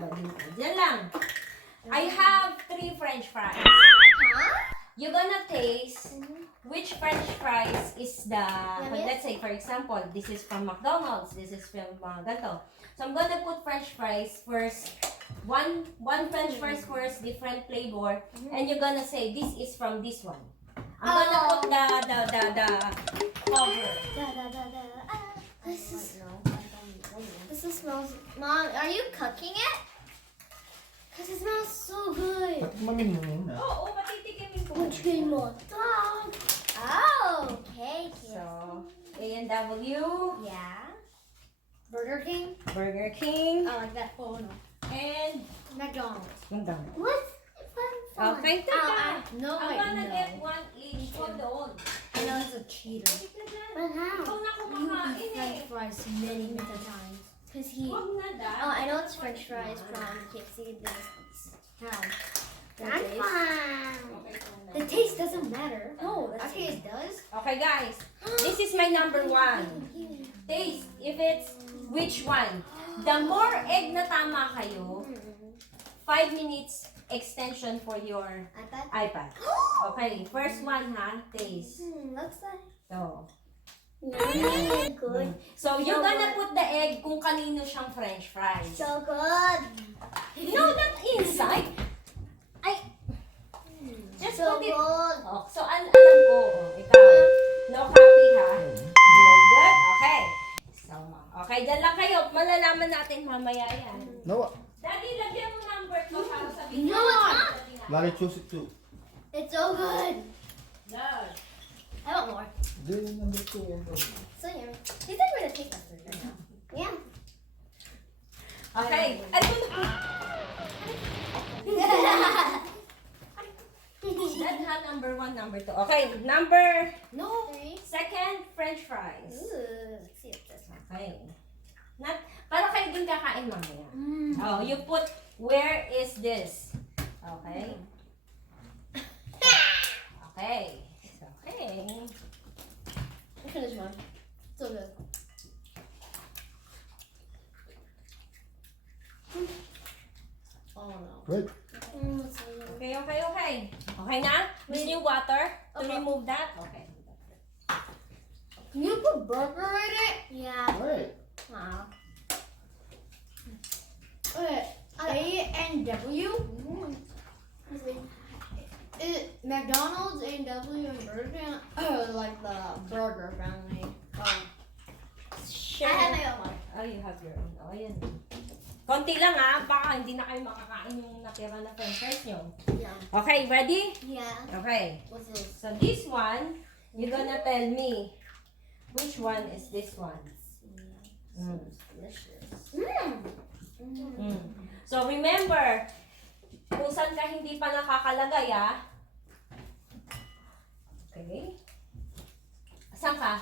Diyan lang. I have 3 French fries. Huh? You're gonna taste which French fries is the, Yummiest? let's say, for example, this is from McDonald's, this is from ganito. So I'm gonna put French fries first, one French fries first, different flavor, and you're gonna say, this is from this one. I'm gonna put the cover. This smells. Mom, are you cooking it? Cause it smells so good. Mamin mo muna. Oo, patitikimin ko. Which game more? Oh, okay. So, A and W, Yeah. Burger King. Burger King, I like that. Oh no. and McDonald's. McDonald's. What? Okay, teka. No, I'm wait, gonna no. get one each. Hold on. I know it's a cheater. But how? Ikaw na You kumakain eat eh. French fries many times. Cause he. Huwag na dad. Oh, I know it's French fries from KFC. How? That's fine. The taste doesn't matter. No, actually it does. Okay guys, this is my number 1. Taste if it's which one. The more egg na tama kayo, 5 minutes extension for your iPad. Okay, first one ha, taste. Looks like. So, Good. so you're gonna put the egg kung kanino siyang French fries. So good. No, not inside. Just So put it. good. Oh, so alam ko, ikaw. No copy ha. Very good. Okay. So, okay, dyan lang kayo. Malalaman natin mamaya yan. No, Daddy, lagyan mo number 2 para sabihin. No, it's not. Larry choose it too. It's so good. Yes. I want more. Then number 2 and So yummy. You think we're gonna take that food right now? Yeah. Okay. Ay, Dad ha, number 1, number 2. Okay, number No. 2nd, French fries. Ooh, let's see if this one. Okay. Not, para kayo din kakain mamaya. Oh, you put, where is this? Okay. Okay. Okay. Finish one. So good. Oh no. Great. So good. Okay, okay, okay. Okay na? Gusto niyo water to remove that? Okay. Can you put burger in it? Yeah. Great. Wow. Okay. A and W. Is it McDonald's, A and W, and Burger King? Oh, like the burger family. Sure. I have my own one. Oh, you have your own. Oh, yan. Konti lang ha. Baka hindi na kayo makakain yung natira na french fries nyo. Yeah. Okay, ready? Yeah. Okay. What's this? So this one, you're gonna tell me which one is this one. Delicious. So remember, kung saan ka hindi pa nakakalagay Okay. Saan ka?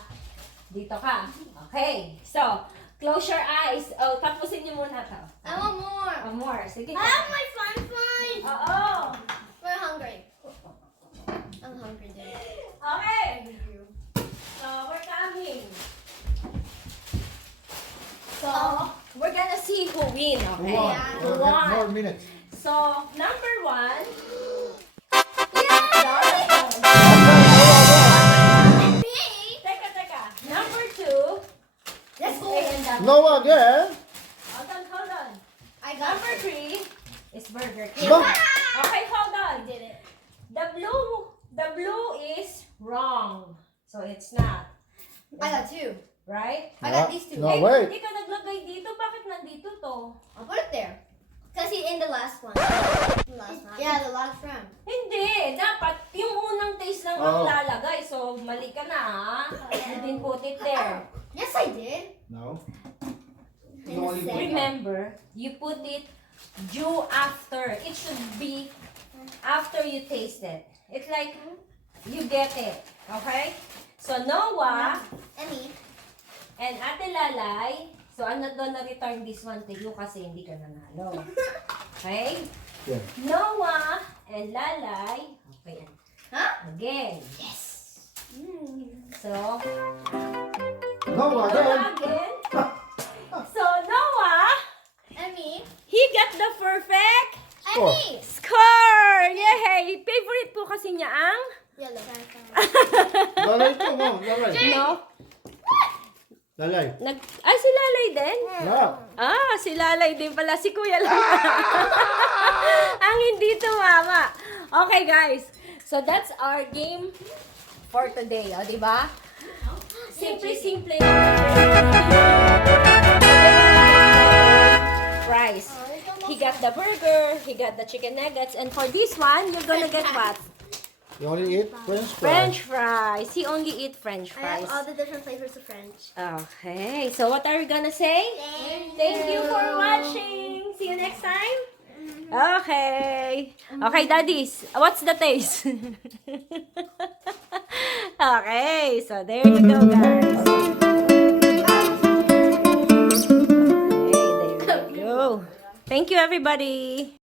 Dito ka. Okay. So, close your eyes. Oh, tapusin niyo muna to. I want more. Oh, more. Sige. I have my fun fries. Oo. We're hungry. I'm hungry, dude. Okay. So, we're coming. So, we're gonna see who win, okay? One. Yeah. Who We'll won. have more minutes. So, number 1. Teka. Number 2. Let's go. No again. Hold on. I got Number 3 is Burger King. No. Okay, hold on. did it. The blue is wrong. So, it's not. I got 2. Right? I got these 2. No, Eh, wait. hindi ka naglagay dito. Bakit nandito to? I'll put it there. Cause he's in the last one. The last one. Yeah, the last round. Hindi. Dapat yung unang taste lang ang Oh. lalagay. So, mali ka na ha. You didn't put it there. Yes, I did. No. In the second. Remember, you put it due after. It should be after you taste it. It's like you get it. Okay? So, Noah Emmy. and Ate Lalay, so I'm not gonna return this one to you kasi hindi ka nanalo. Okay? Yeah. Noah and Lalay. Okay. Huh? Again. Yes. So, No Noah again. again. So, Noah, Emmy. he got the perfect Oh. Any. score! Yay! Favorite po kasi niya ang... Yellow. Lalay ito mo. Lalay. No? Lalay. Ay, si Lalay din? Yeah. Ah, si Lalay din pala. Si Kuya lang. Ang hindi tumama. Okay, guys. So, that's our game for today. O, diba? Simple-simple fries. He got the burger, he got the chicken nuggets, and for this one, you're gonna get what? You only eat French fries. French fries. He only eat French I have fries. all the different flavors of French. Okay, so what are we gonna say? Thank you for watching. See you next time. Okay. Okay, daddies. What's the taste? Okay, so there you go, guys. Okay, there you go. Thank you, everybody.